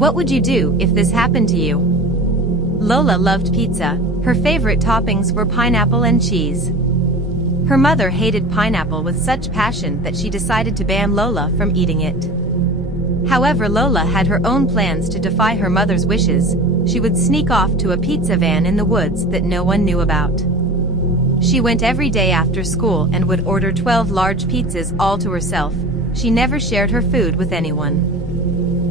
What would you do if this happened to you? Lola loved pizza. Her favorite toppings were pineapple and cheese. Her mother hated pineapple with such passion that she decided to ban Lola from eating it. However, Lola had her own plans to defy her mother's wishes. She would sneak off to a pizza van in the woods that no one knew about. She went every day after school and would order 12 large pizzas all to herself. She never shared her food with anyone.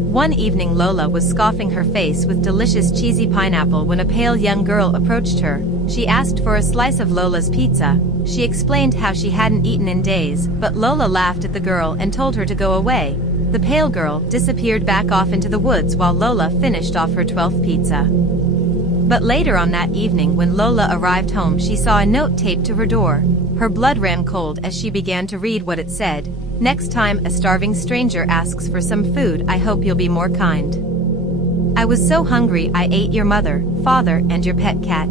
One evening Lola was scoffing her face with delicious cheesy pineapple when a pale young girl approached her. She asked for a slice of Lola's pizza. She explained how she hadn't eaten in days, but Lola laughed at the girl and told her to go away. The pale girl disappeared back off into the woods while Lola finished off her 12th pizza. But later on that evening when Lola arrived home, she saw a note taped to her door. Her blood ran cold as she began to read what it said. Next time a starving stranger asks for some food, I hope you'll be more kind. I was so hungry I ate your mother, father, and your pet cat.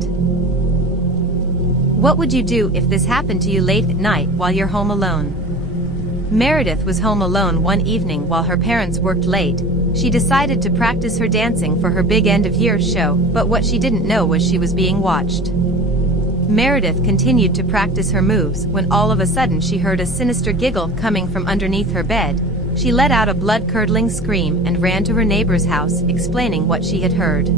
What would you do if this happened to you late at night while you're home alone? Meredith was home alone one evening while her parents worked late. She decided to practice her dancing for her big end-of-year show, but what she didn't know was she was being watched. Meredith continued to practice her moves when all of a sudden she heard a sinister giggle coming from underneath her bed. She let out a blood-curdling scream and ran to her neighbor's house, explaining what she had heard.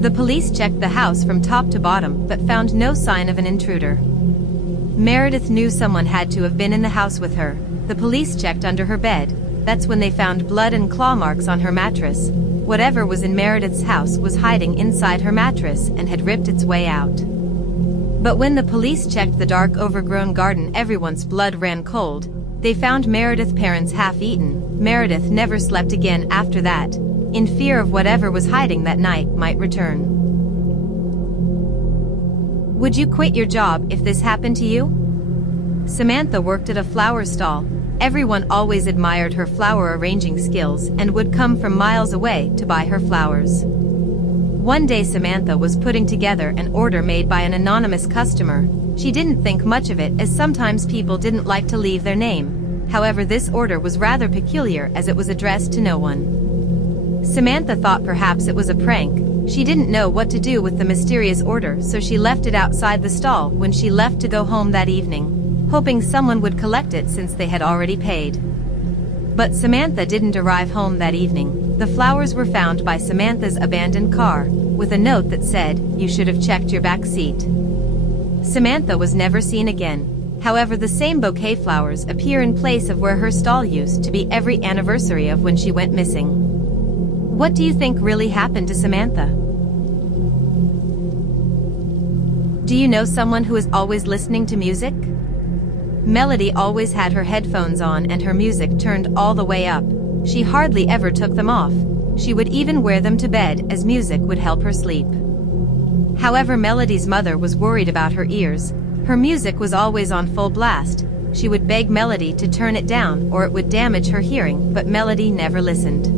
The police checked the house from top to bottom but found no sign of an intruder. Meredith knew someone had to have been in the house with her. The police checked under her bed. That's when they found blood and claw marks on her mattress. Whatever was in Meredith's house was hiding inside her mattress and had ripped its way out. But when the police checked the dark overgrown garden, everyone's blood ran cold. They found Meredith's parents half-eaten. Meredith never slept again after that, in fear of whatever was hiding that night might return. Would you quit your job if this happened to you? Samantha worked at a flower stall. Everyone always admired her flower arranging skills and would come from miles away to buy her flowers. One day Samantha was putting together an order made by an anonymous customer. She didn't think much of it as sometimes people didn't like to leave their name. However, this order was rather peculiar as it was addressed to no one. Samantha thought perhaps it was a prank. She didn't know what to do with the mysterious order, so she left it outside the stall when she left to go home that evening, hoping someone would collect it since they had already paid. But Samantha didn't arrive home that evening. The flowers were found by Samantha's abandoned car, with a note that said, "You should have checked your back seat." Samantha was never seen again. However, the same bouquet flowers appear in place of where her stall used to be every anniversary of when she went missing. What do you think really happened to Samantha? Do you know someone who is always listening to music? Melody always had her headphones on and her music turned all the way up. She hardly ever took them off. She would even wear them to bed as music would help her sleep. However, Melody's mother was worried about her ears. Her music was always on full blast. She would beg Melody to turn it down or it would damage her hearing, but Melody never listened.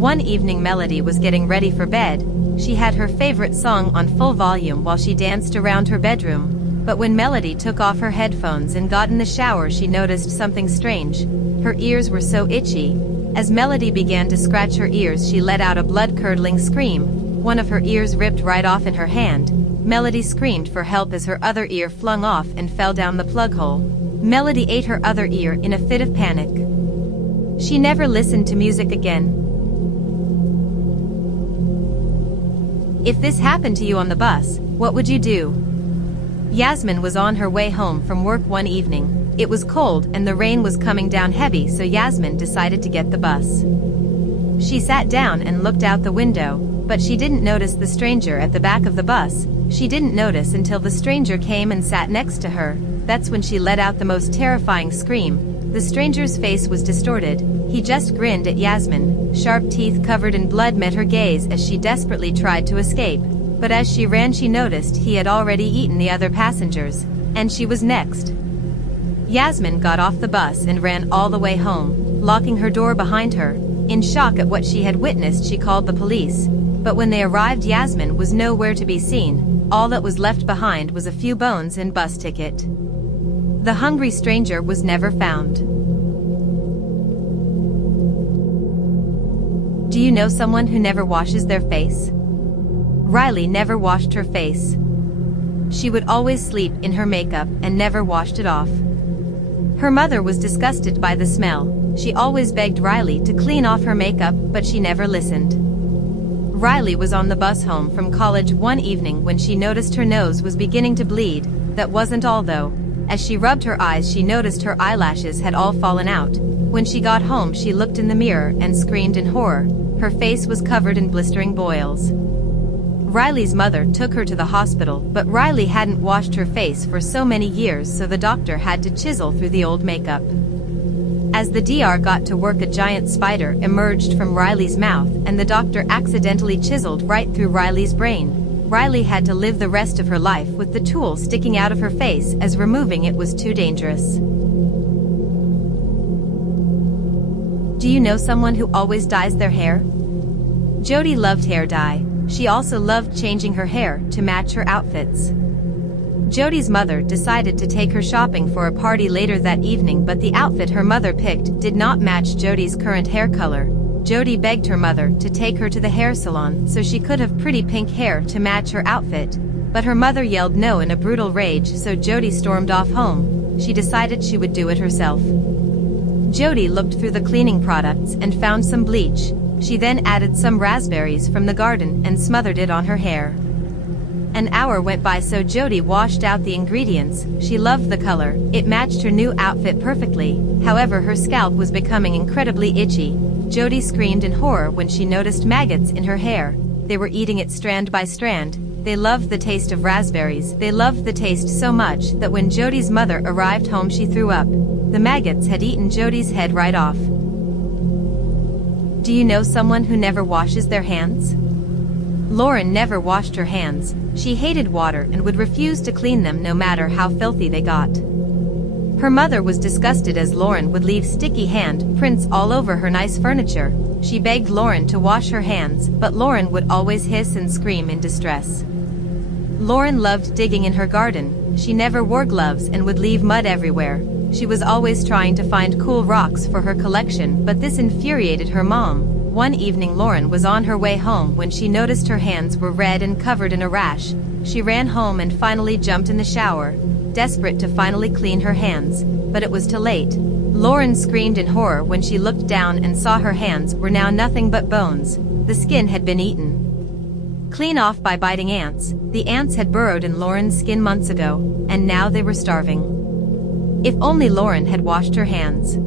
One evening Melody was getting ready for bed. She had her favorite song on full volume while she danced around her bedroom. But when Melody took off her headphones and got in the shower, she noticed something strange. Her ears were so itchy. As Melody began to scratch her ears, she let out a blood-curdling scream. One of her ears ripped right off in her hand. Melody screamed for help as her other ear flung off and fell down the plug hole. Melody ate her other ear in a fit of panic. She never listened to music again. If this happened to you on the bus, what would you do? Yasmin was on her way home from work one evening. It was cold and the rain was coming down heavy, so Yasmin decided to get the bus. She sat down and looked out the window, but she didn't notice the stranger at the back of the bus. She didn't notice until the stranger came and sat next to her. That's when she let out the most terrifying scream. The stranger's face was distorted. He just grinned at Yasmin. Sharp teeth covered in blood met her gaze as she desperately tried to escape. But as she ran, she noticed he had already eaten the other passengers, and she was next. Yasmin got off the bus and ran all the way home, locking her door behind her. In shock at what she had witnessed, she called the police. But when they arrived, Yasmin was nowhere to be seen. All that was left behind was a few bones and bus ticket. The hungry stranger was never found. Do you know someone who never washes their face? Riley never washed her face. She would always sleep in her makeup and never washed it off. Her mother was disgusted by the smell. She always begged Riley to clean off her makeup, but she never listened. Riley was on the bus home from college one evening when she noticed her nose was beginning to bleed. That wasn't all though. As she rubbed her eyes, she noticed her eyelashes had all fallen out. When she got home, she looked in the mirror and screamed in horror. Her face was covered in blistering boils. Riley's mother took her to the hospital, but Riley hadn't washed her face for so many years, so the doctor had to chisel through the old makeup. As the DR got to work, a giant spider emerged from Riley's mouth, and the doctor accidentally chiseled right through Riley's brain. Riley had to live the rest of her life with the tool sticking out of her face, as removing it was too dangerous. Do you know someone who always dyes their hair? Jody loved hair dye. She also loved changing her hair to match her outfits. Jody's mother decided to take her shopping for a party later that evening, but the outfit her mother picked did not match Jody's current hair color. Jody begged her mother to take her to the hair salon so she could have pretty pink hair to match her outfit, but her mother yelled no in a brutal rage, so Jody stormed off home. She decided she would do it herself. Jody looked through the cleaning products and found some bleach. She then added some raspberries from the garden and smothered it on her hair. An hour went by, so Jody washed out the ingredients. She loved the color. It matched her new outfit perfectly. However, her scalp was becoming incredibly itchy. Jody screamed in horror when she noticed maggots in her hair. They were eating it strand by strand. They loved the taste of raspberries. They loved the taste so much that when Jody's mother arrived home, she threw up. The maggots had eaten Jody's head right off. Do you know someone who never washes their hands? Lauren never washed her hands. She hated water and would refuse to clean them no matter how filthy they got. Her mother was disgusted as Lauren would leave sticky hand prints all over her nice furniture. She begged Lauren to wash her hands, but Lauren would always hiss and scream in distress. Lauren loved digging in her garden. She never wore gloves and would leave mud everywhere. She was always trying to find cool rocks for her collection, but this infuriated her mom. One evening, Lauren was on her way home when she noticed her hands were red and covered in a rash. She ran home and finally jumped in the shower, desperate to finally clean her hands, but it was too late. Lauren screamed in horror when she looked down and saw her hands were now nothing but bones. The skin had been eaten clean off by biting ants. The ants had burrowed in Lauren's skin months ago, and now they were starving. If only Lauren had washed her hands.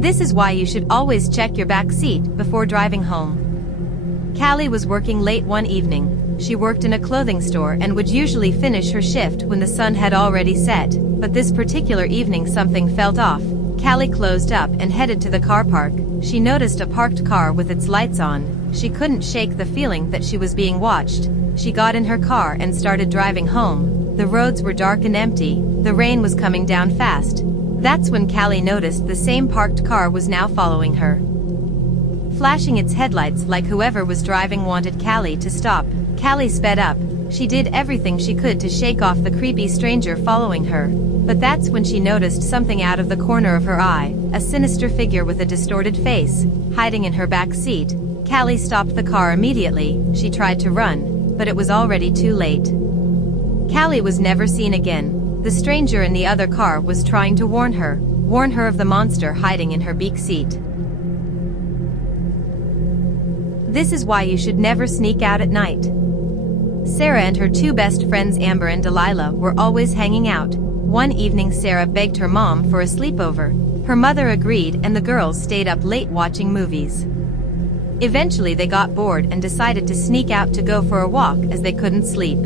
This is why you should always check your back seat before driving home. Callie was working late one evening. She worked in a clothing store and would usually finish her shift when the sun had already set, but this particular evening something felt off. Callie closed up and headed to the car park. She noticed a parked car with its lights on. She couldn't shake the feeling that she was being watched. She got in her car and started driving home. The roads were dark and empty. The rain was coming down fast. That's when Callie noticed the same parked car was now following her, flashing its headlights like whoever was driving wanted Callie to stop. Callie sped up. She did everything she could to shake off the creepy stranger following her. But that's when she noticed something out of the corner of her eye, a sinister figure with a distorted face, hiding in her back seat. Callie stopped the car immediately. She tried to run, but it was already too late. Callie was never seen again. The stranger in the other car was trying to warn her of the monster hiding in her back seat. This is why you should never sneak out at night. Sarah and her two best friends Amber and Delilah were always hanging out. One evening Sarah begged her mom for a sleepover. Her mother agreed and the girls stayed up late watching movies. Eventually they got bored and decided to sneak out to go for a walk as they couldn't sleep.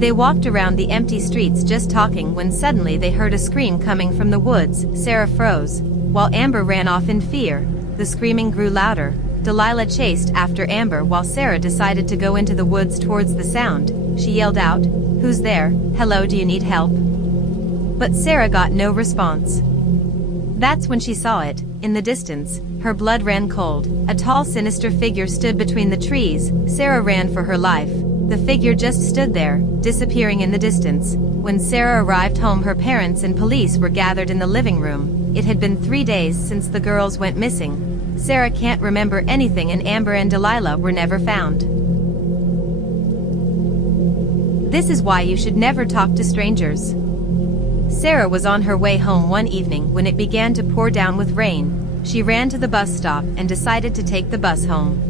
They walked around the empty streets just talking when suddenly they heard a scream coming from the woods. Sarah froze, while Amber ran off in fear. The screaming grew louder. Delilah chased after Amber while Sarah decided to go into the woods towards the sound. She yelled out, "Who's there? Hello, do you need help?" But Sarah got no response. That's when she saw it. In the distance, her blood ran cold. A tall, sinister figure stood between the trees. Sarah ran for her life. The figure just stood there, disappearing in the distance. When Sarah arrived home, her parents and police were gathered in the living room. It had been 3 days since the girls went missing. Sarah can't remember anything, and Amber and Delilah were never found. This is why you should never talk to strangers. Sarah was on her way home one evening when it began to pour down with rain. She ran to the bus stop and decided to take the bus home.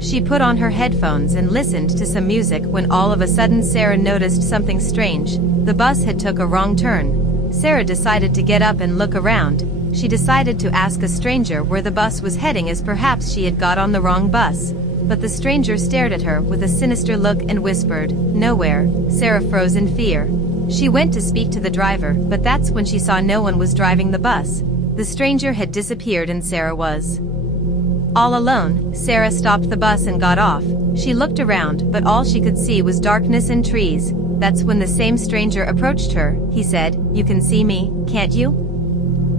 She put on her headphones and listened to some music when all of a sudden Sarah noticed something strange. The bus had took a wrong turn. Sarah decided to get up and look around. She decided to ask a stranger where the bus was heading, as perhaps she had got on the wrong bus. But the stranger stared at her with a sinister look and whispered, "Nowhere." Sarah froze in fear. She went to speak to the driver, but that's when she saw no one was driving the bus. The stranger had disappeared and Sarah was all alone. Sarah stopped the bus and got off. She looked around, but all she could see was darkness and trees. That's when the same stranger approached her. He said, "You can see me, can't you?"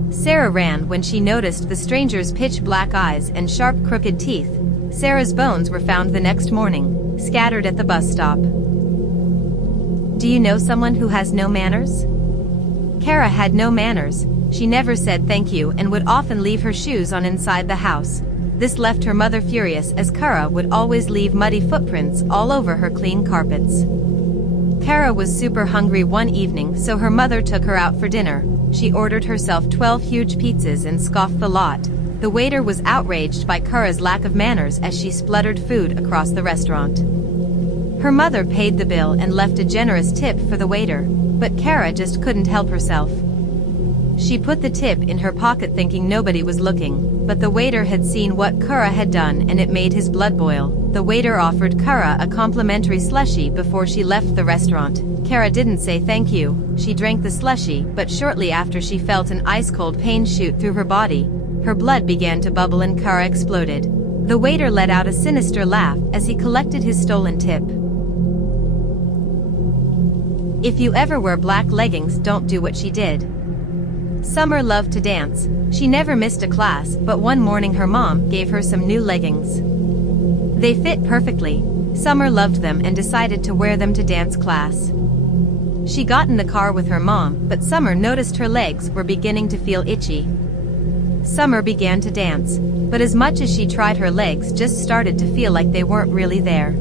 Sarah ran when she noticed the stranger's pitch black eyes and sharp crooked teeth. Sarah's bones were found the next morning, scattered at the bus stop. Do you know someone who has no manners? Cara had no manners. She never said thank you and would often leave her shoes on inside the house. This left her mother furious, as Cara would always leave muddy footprints all over her clean carpets. Cara was super hungry one evening, so her mother took her out for dinner. She ordered herself 12 huge pizzas and scoffed the lot. The waiter was outraged by Cara's lack of manners as she spluttered food across the restaurant. Her mother paid the bill and left a generous tip for the waiter, but Cara just couldn't help herself. She put the tip in her pocket thinking nobody was looking, but the waiter had seen what Cara had done and it made his blood boil. The waiter offered Cara a complimentary slushie before she left the restaurant. Cara didn't say thank you. She drank the slushie, but shortly after she felt an ice-cold pain shoot through her body. Her blood began to bubble and Cara exploded. The waiter let out a sinister laugh as he collected his stolen tip. If you ever wear black leggings, don't do what she did. Summer loved to dance. She never missed a class, but one morning her mom gave her some new leggings. They fit perfectly. Summer loved them and decided to wear them to dance class. She got in the car with her mom, but Summer noticed her legs were beginning to feel itchy. Summer began to dance, but as much as she tried, her legs just started to feel like they weren't really there.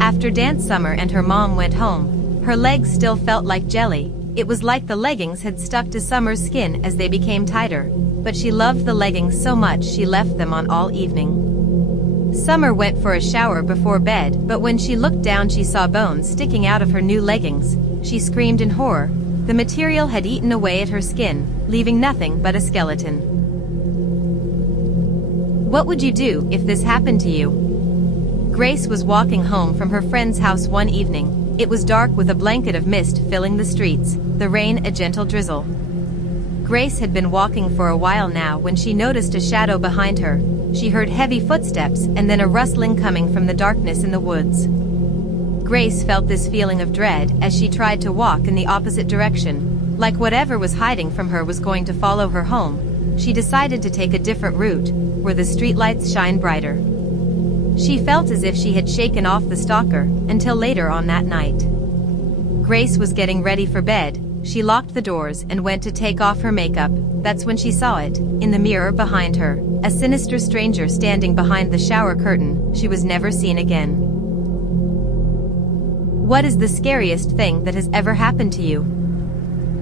After dance, Summer and her mom went home. Her legs still felt like jelly. It was like the leggings had stuck to Summer's skin as they became tighter, but she loved the leggings so much she left them on all evening. Summer went for a shower before bed, but when she looked down she saw bones sticking out of her new leggings. She screamed in horror. The material had eaten away at her skin, leaving nothing but a skeleton. What would you do if this happened to you? Grace was walking home from her friend's house one evening. It was dark with a blanket of mist filling the streets, the rain a gentle drizzle. Grace had been walking for a while now when she noticed a shadow behind her. She heard heavy footsteps and then a rustling coming from the darkness in the woods. Grace felt this feeling of dread as she tried to walk in the opposite direction. Like whatever was hiding from her was going to follow her home, she decided to take a different route, where the streetlights shine brighter. She felt as if she had shaken off the stalker, until later on that night. Grace was getting ready for bed. She locked the doors and went to take off her makeup. That's when she saw it, in the mirror behind her, a sinister stranger standing behind the shower curtain. She was never seen again. What is the scariest thing that has ever happened to you?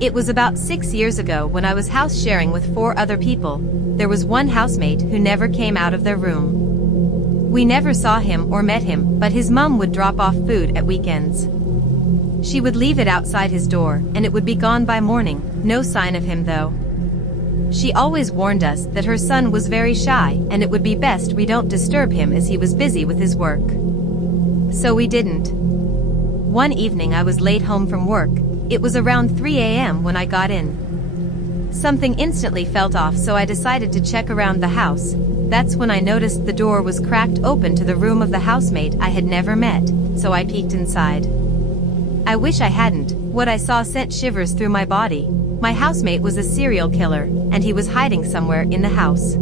It was about 6 years ago when I was house sharing with 4 other people. There was one housemate who never came out of their room. We never saw him or met him, but his mom would drop off food at weekends. She would leave it outside his door, and it would be gone by morning. No sign of him though. She always warned us that her son was very shy, and it would be best we don't disturb him as he was busy with his work. So we didn't. One evening I was late home from work. It was around 3 a.m. when I got in. Something instantly felt off, so I decided to check around the house. That's when I noticed the door was cracked open to the room of the housemate I had never met, so I peeked inside. I wish I hadn't. What I saw sent shivers through my body. My housemate was a serial killer, and he was hiding somewhere in the house.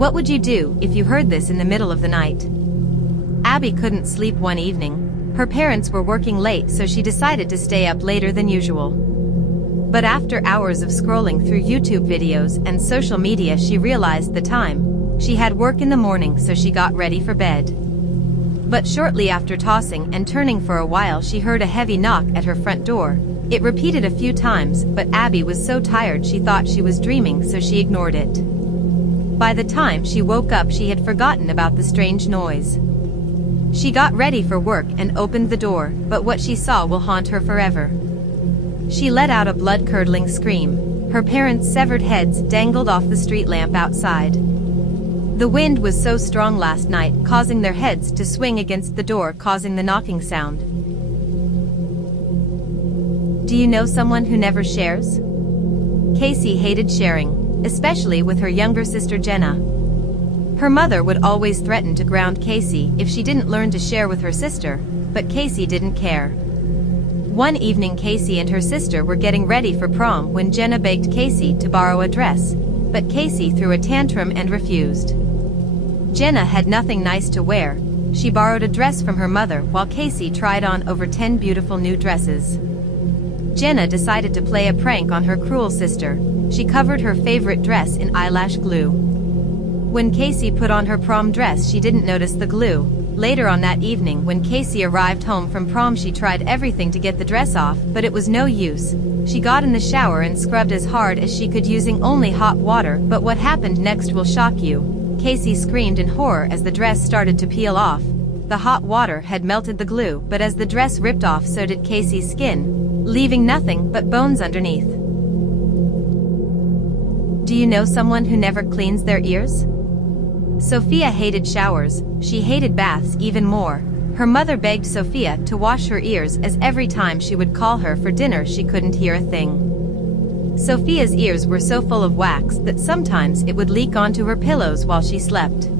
What would you do if you heard this in the middle of the night? Abby couldn't sleep one evening. Her parents were working late, so she decided to stay up later than usual. But after hours of scrolling through YouTube videos and social media, she realized the time. She had work in the morning, so she got ready for bed. But shortly after tossing and turning for a while, she heard a heavy knock at her front door. It repeated a few times, but Abby was so tired she thought she was dreaming, so she ignored it. By the time she woke up, she had forgotten about the strange noise. She got ready for work and opened the door, but what she saw will haunt her forever. She let out a blood-curdling scream. Her parents' severed heads dangled off the street lamp outside. The wind was so strong last night, causing their heads to swing against the door, causing the knocking sound. Do you know someone who never shares? Casey hated sharing, especially with her younger sister Jenna. Her mother would always threaten to ground Casey if she didn't learn to share with her sister, but Casey didn't care. One evening, Casey and her sister were getting ready for prom when Jenna begged Casey to borrow a dress, but Casey threw a tantrum and refused. Jenna had nothing nice to wear. She borrowed a dress from her mother while Casey tried on over 10 beautiful new dresses. Jenna decided to play a prank on her cruel sister. She covered her favorite dress in eyelash glue. When Casey put on her prom dress, she didn't notice the glue. Later on that evening, when Casey arrived home from prom, she tried everything to get the dress off, but it was no use. She got in the shower and scrubbed as hard as she could using only hot water, but what happened next will shock you. Casey screamed in horror as the dress started to peel off. The hot water had melted the glue, but as the dress ripped off, so did Casey's skin, leaving nothing but bones underneath. Do you know someone who never cleans their ears? Sophia hated showers. She hated baths even more. Her mother begged Sophia to wash her ears, as every time she would call her for dinner she couldn't hear a thing. Sophia's ears were so full of wax that sometimes it would leak onto her pillows while she slept.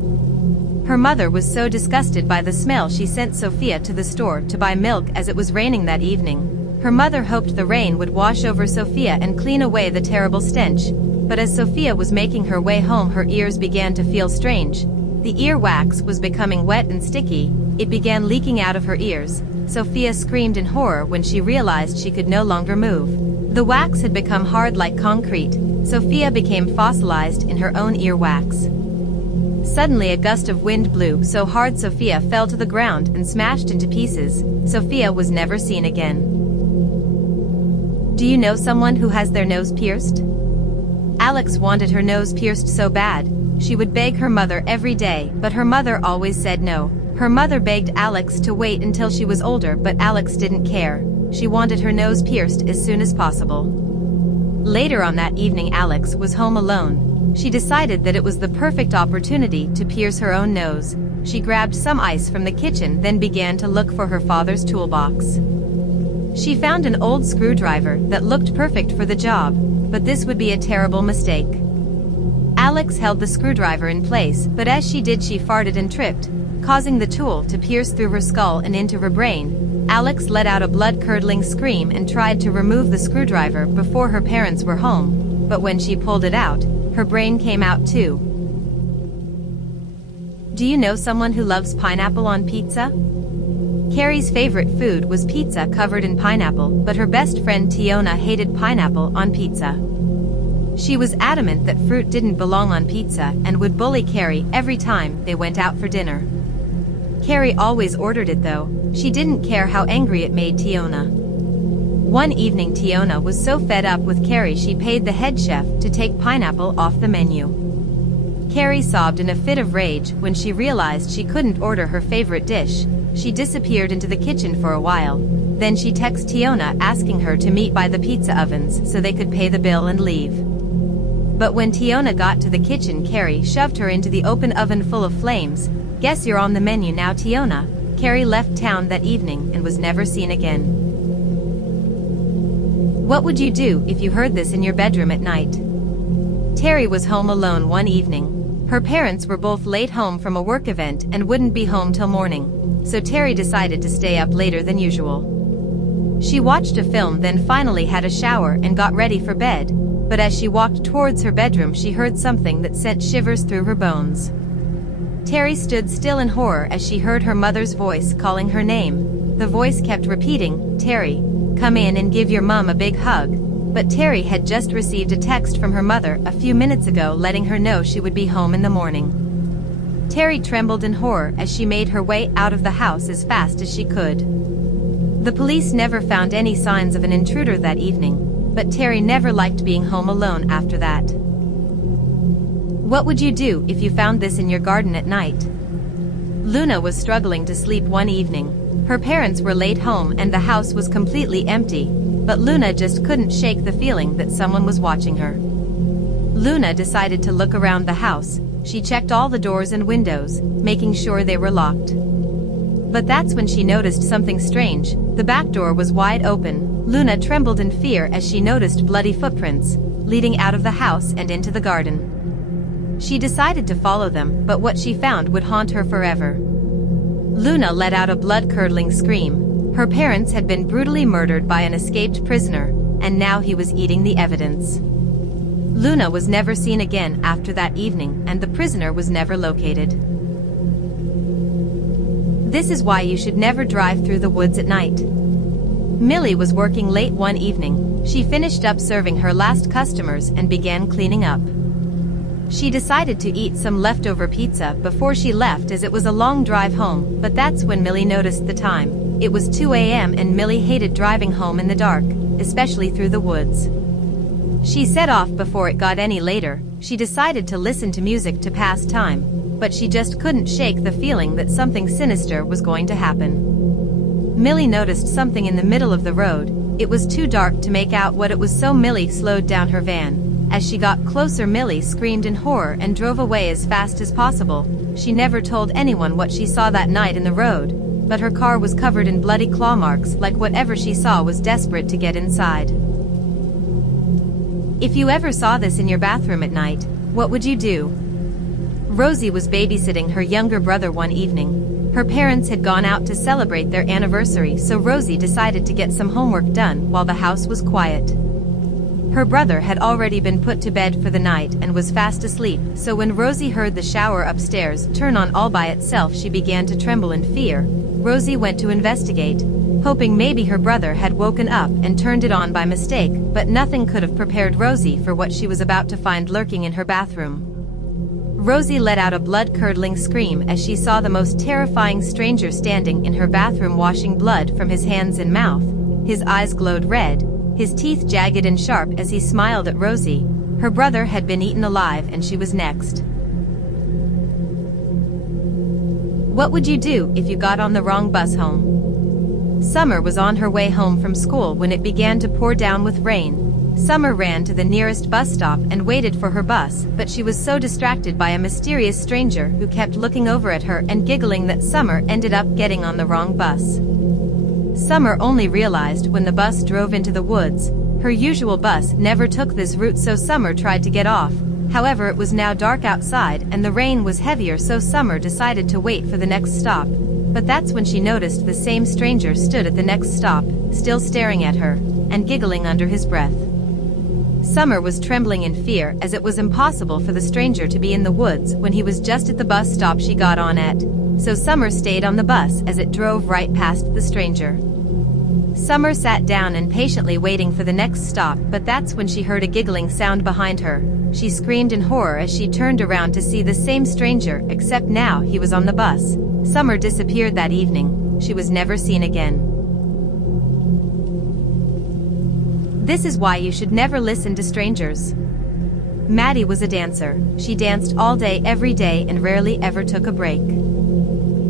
Her mother was so disgusted by the smell she sent Sophia to the store to buy milk, as it was raining that evening. Her mother hoped the rain would wash over Sophia and clean away the terrible stench. But as Sophia was making her way home, her ears began to feel strange. The earwax was becoming wet and sticky. It began leaking out of her ears. Sophia screamed in horror when she realized she could no longer move. The wax had become hard like concrete. Sophia became fossilized in her own earwax. Suddenly a gust of wind blew so hard Sophia fell to the ground and smashed into pieces. Sophia was never seen again. Do you know someone who has their nose pierced? Alex wanted her nose pierced so bad. She would beg her mother every day, but her mother always said no. Her mother begged Alex to wait until she was older, but Alex didn't care. She wanted her nose pierced as soon as possible. Later on that evening, Alex was home alone. She decided that it was the perfect opportunity to pierce her own nose. She grabbed some ice from the kitchen, then began to look for her father's toolbox. She found an old screwdriver that looked perfect for the job, but this would be a terrible mistake. Alex held the screwdriver in place, but as she did, she farted and tripped, causing the tool to pierce through her skull and into her brain. Alex let out a blood-curdling scream and tried to remove the screwdriver before her parents were home, but when she pulled it out, her brain came out too. Do you know someone who loves pineapple on pizza? Carrie's favorite food was pizza covered in pineapple, but her best friend Tiona hated pineapple on pizza. She was adamant that fruit didn't belong on pizza and would bully Carrie every time they went out for dinner. Carrie always ordered it though. She didn't care how angry it made Tiona. One evening, Tiona was so fed up with Carrie she paid the head chef to take pineapple off the menu. Carrie sobbed in a fit of rage when she realized she couldn't order her favorite dish. She disappeared into the kitchen for a while. Then she texted Tiona asking her to meet by the pizza ovens so they could pay the bill and leave. But when Tiona got to the kitchen, Carrie shoved her into the open oven full of flames. Guess you're on the menu now, Tiona. Carrie left town that evening and was never seen again. What would you do if you heard this in your bedroom at night? Terry was home alone one evening. Her parents were both late home from a work event and wouldn't be home till morning. So Terry decided to stay up later than usual. She watched a film, then finally had a shower and got ready for bed, but as she walked towards her bedroom she heard something that sent shivers through her bones. Terry stood still in horror as she heard her mother's voice calling her name. The voice kept repeating, "Terry, come in and give your mom a big hug." but Terry had just received a text from her mother a few minutes ago letting her know she would be home in the morning. Terry trembled in horror as she made her way out of the house as fast as she could. The police never found any signs of an intruder that evening, but Terry never liked being home alone after that. What would you do if you found this in your garden at night? Luna was struggling to sleep one evening. Her parents were late home and the house was completely empty, but Luna just couldn't shake the feeling that someone was watching her. Luna decided to look around the house. She checked all the doors and windows, making sure they were locked. But that's when she noticed something strange. The back door was wide open. Luna trembled in fear as she noticed bloody footprints, leading out of the house and into the garden. She decided to follow them, but what she found would haunt her forever. Luna let out a blood-curdling scream. Her parents had been brutally murdered by an escaped prisoner, and now he was eating the evidence. Luna was never seen again after that evening, and the prisoner was never located. This is why you should never drive through the woods at night. Millie was working late one evening. She finished up serving her last customers and began cleaning up. She decided to eat some leftover pizza before she left as it was a long drive home, but that's when Millie noticed the time. It was 2 a.m. and Millie hated driving home in the dark, especially through the woods. She set off before it got any later. She decided to listen to music to pass time, but she just couldn't shake the feeling that something sinister was going to happen. Millie noticed something in the middle of the road. It was too dark to make out what it was, so Millie slowed down her van. As she got closer, Millie screamed in horror and drove away as fast as possible. She never told anyone what she saw that night in the road, but her car was covered in bloody claw marks, like whatever she saw was desperate to get inside. If you ever saw this in your bathroom at night, what would you do? Rosie was babysitting her younger brother one evening. Her parents had gone out to celebrate their anniversary, so Rosie decided to get some homework done while the house was quiet. Her brother had already been put to bed for the night and was fast asleep, so when Rosie heard the shower upstairs turn on all by itself, she began to tremble in fear. Rosie went to investigate, hoping maybe her brother had woken up and turned it on by mistake, but nothing could have prepared Rosie for what she was about to find lurking in her bathroom. Rosie let out a blood-curdling scream as she saw the most terrifying stranger standing in her bathroom, washing blood from his hands and mouth. His eyes glowed red, his teeth jagged and sharp as he smiled at Rosie. Her brother had been eaten alive and she was next. What would you do if you got on the wrong bus home? Summer was on her way home from school when it began to pour down with rain. Summer ran to the nearest bus stop and waited for her bus, but she was so distracted by a mysterious stranger who kept looking over at her and giggling that Summer ended up getting on the wrong bus. Summer only realized when the bus drove into the woods. Her usual bus never took this route, so Summer tried to get off. However, it was now dark outside and the rain was heavier, so Summer decided to wait for the next stop. But that's when she noticed the same stranger stood at the next stop, still staring at her, and giggling under his breath. Summer was trembling in fear as it was impossible for the stranger to be in the woods when he was just at the bus stop she got on at. So Summer stayed on the bus as it drove right past the stranger. Summer sat down and patiently waiting for the next stop, but that's when she heard a giggling sound behind her. She screamed in horror as she turned around to see the same stranger, except now he was on the bus. Summer disappeared that evening. She was never seen again. This is why you should never listen to strangers. Maddie was a dancer. She danced all day every day and rarely ever took a break.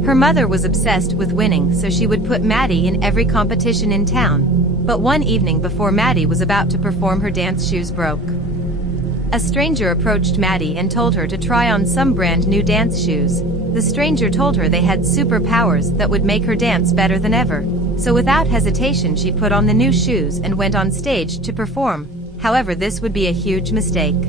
Her mother was obsessed with winning, so she would put Maddie in every competition in town. But one evening before Maddie was about to perform, her dance shoes broke. A stranger approached Maddie and told her to try on some brand new dance shoes. The stranger told her they had superpowers that would make her dance better than ever. So without hesitation she put on the new shoes and went on stage to perform. However, this would be a huge mistake.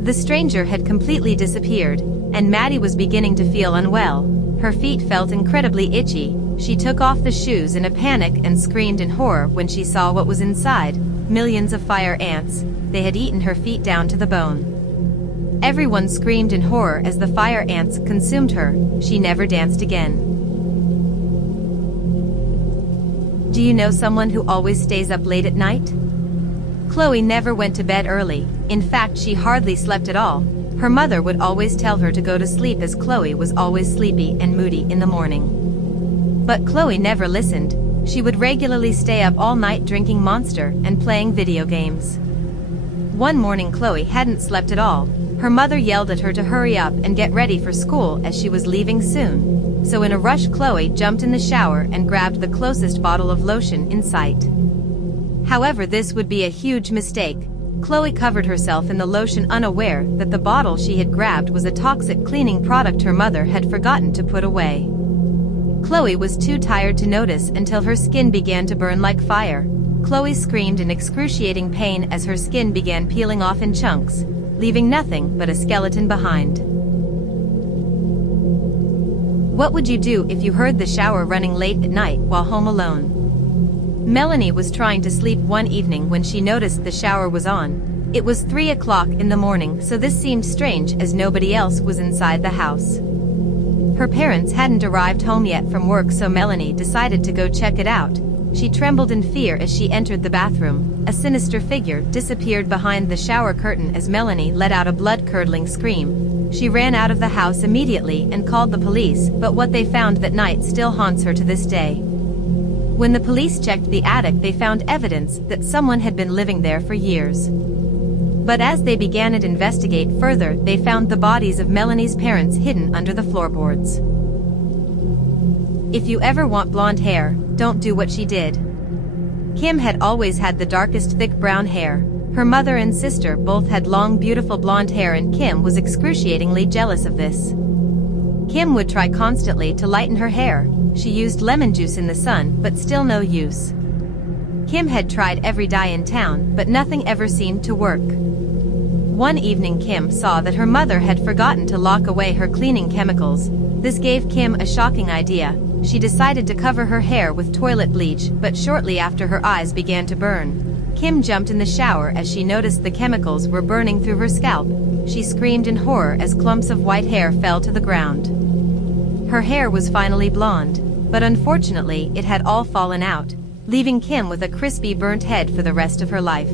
The stranger had completely disappeared, and Maddie was beginning to feel unwell. Her feet felt incredibly itchy. She took off the shoes in a panic and screamed in horror when she saw what was inside. Millions of fire ants. They had eaten her feet down to the bone. Everyone screamed in horror as the fire ants consumed her. She never danced again. Do you know someone who always stays up late at night? Chloe never went to bed early, in fact she hardly slept at all. Her mother would always tell her to go to sleep as Chloe was always sleepy and moody in the morning. But Chloe never listened. She would regularly stay up all night drinking Monster and playing video games. One morning Chloe hadn't slept at all. Her mother yelled at her to hurry up and get ready for school as she was leaving soon. So in a rush Chloe jumped in the shower and grabbed the closest bottle of lotion in sight. However, this would be a huge mistake. Chloe covered herself in the lotion unaware that the bottle she had grabbed was a toxic cleaning product her mother had forgotten to put away. Chloe was too tired to notice until her skin began to burn like fire. Chloe screamed in excruciating pain as her skin began peeling off in chunks, leaving nothing but a skeleton behind. What would you do if you heard the shower running late at night while home alone? Melanie was trying to sleep one evening when she noticed the shower was on. It was 3 o'clock in the morning, so this seemed strange as nobody else was inside the house. Her parents hadn't arrived home yet from work, so Melanie decided to go check it out. She trembled in fear as she entered the bathroom. A sinister figure disappeared behind the shower curtain as Melanie let out a blood-curdling scream. She ran out of the house immediately and called the police, but what they found that night still haunts her to this day. When the police checked the attic, they found evidence that someone had been living there for years. But as they began to investigate further, they found the bodies of Melanie's parents hidden under the floorboards. If you ever want blonde hair, don't do what she did. Kim had always had the darkest thick brown hair. Her mother and sister both had long beautiful blonde hair, and Kim was excruciatingly jealous of this. Kim would try constantly to lighten her hair. She used lemon juice in the sun, but still no use. Kim had tried every dye in town, but nothing ever seemed to work. One evening Kim saw that her mother had forgotten to lock away her cleaning chemicals. This gave Kim a shocking idea. She decided to cover her hair with toilet bleach, but shortly after her eyes began to burn. Kim jumped in the shower as she noticed the chemicals were burning through her scalp. She screamed in horror as clumps of white hair fell to the ground. Her hair was finally blonde, but unfortunately it had all fallen out, leaving Kim with a crispy burnt head for the rest of her life.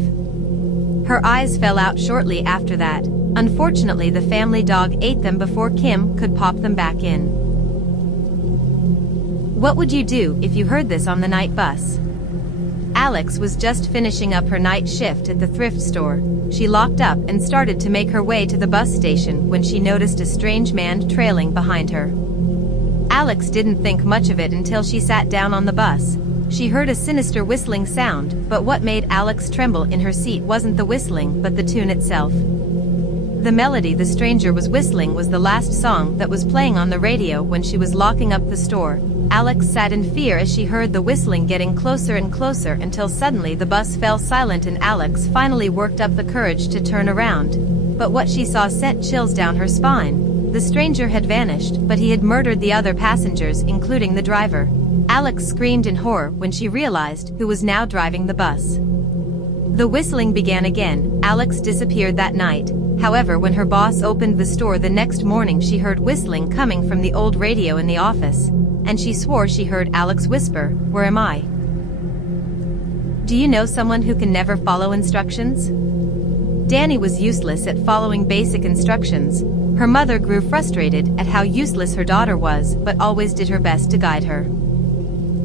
Her eyes fell out shortly after that. Unfortunately, the family dog ate them before Kim could pop them back in. What would you do if you heard this on the night bus? Alex was just finishing up her night shift at the thrift store. She locked up and started to make her way to the bus station when she noticed a strange man trailing behind her. Alex didn't think much of it until she sat down on the bus. She heard a sinister whistling sound, but what made Alex tremble in her seat wasn't the whistling but the tune itself. The melody the stranger was whistling was the last song that was playing on the radio when she was locking up the store. Alex sat in fear as she heard the whistling getting closer and closer until suddenly the bus fell silent and Alex finally worked up the courage to turn around. But what she saw sent chills down her spine. The stranger had vanished, but he had murdered the other passengers, including the driver. Alex screamed in horror when she realized who was now driving the bus. The whistling began again. Alex disappeared that night. However, when her boss opened the store the next morning, she heard whistling coming from the old radio in the office, and she swore she heard Alex whisper, "Where am I?" Do you know someone who can never follow instructions? Dany was useless at following basic instructions. Her mother grew frustrated at how useless her daughter was, but always did her best to guide her.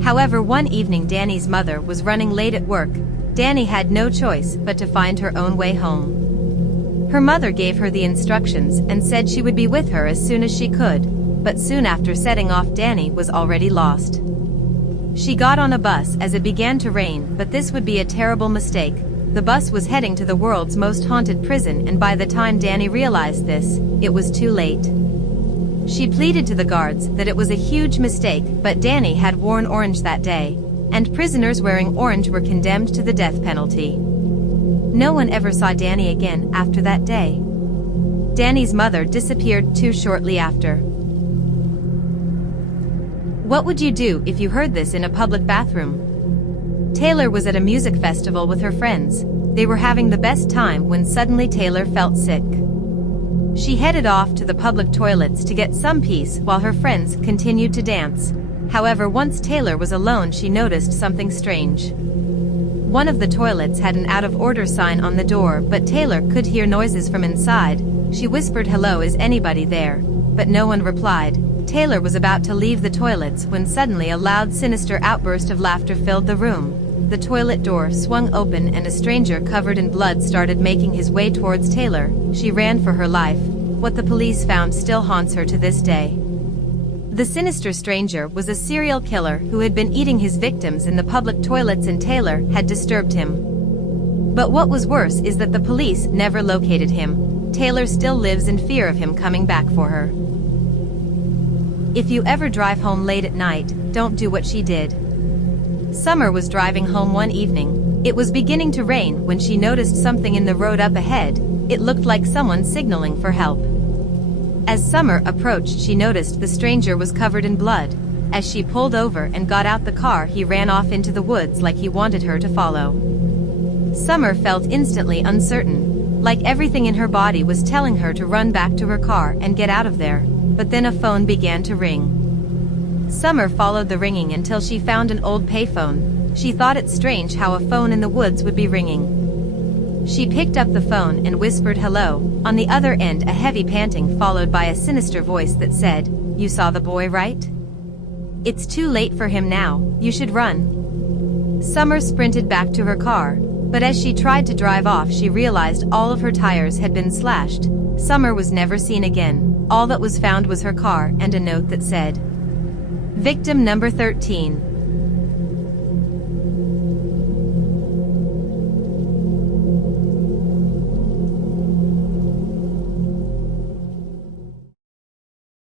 However, one evening Dany's mother was running late at work. Dany had no choice but to find her own way home. Her mother gave her the instructions and said she would be with her as soon as she could, but soon after setting off Dany was already lost. She got on a bus as it began to rain, but this would be a terrible mistake. The bus was heading to the world's most haunted prison, and by the time Dany realized this, it was too late. She pleaded to the guards that it was a huge mistake, but Dany had worn orange that day, and prisoners wearing orange were condemned to the death penalty. No one ever saw Dany again after that day. Dany's mother disappeared too shortly after. What would you do if you heard this in a public bathroom? Taylor was at a music festival with her friends. They were having the best time when suddenly Taylor felt sick. She headed off to the public toilets to get some peace while her friends continued to dance. However, once Taylor was alone, she noticed something strange. One of the toilets had an out-of-order sign on the door, but Taylor could hear noises from inside. She whispered, "Hello, is anybody there?" But no one replied. Taylor was about to leave the toilets when suddenly a loud, sinister outburst of laughter filled the room. The toilet door swung open and a stranger covered in blood started making his way towards Taylor. She ran for her life. What the police found still haunts her to this day. The sinister stranger was a serial killer who had been eating his victims in the public toilets, and Taylor had disturbed him. But what was worse is that the police never located him. Taylor still lives in fear of him coming back for her. If you ever drive home late at night, don't do what she did. Summer was driving home one evening. It was beginning to rain when she noticed something in the road up ahead. It looked like someone signaling for help. As Summer approached, she noticed the stranger was covered in blood. As she pulled over and got out the car, he ran off into the woods like he wanted her to follow. Summer felt instantly uncertain, like everything in her body was telling her to run back to her car and get out of there. But then a phone began to ring. Summer followed the ringing until she found an old payphone. She thought it strange how a phone in the woods would be ringing. She picked up the phone and whispered hello. On the other end, a heavy panting followed by a sinister voice that said, "You saw the boy, right? It's too late for him now, you should run." Summer sprinted back to her car, but as she tried to drive off, she realized all of her tires had been slashed. Summer was never seen again. All that was found was her car and a note that said, "Victim number 13.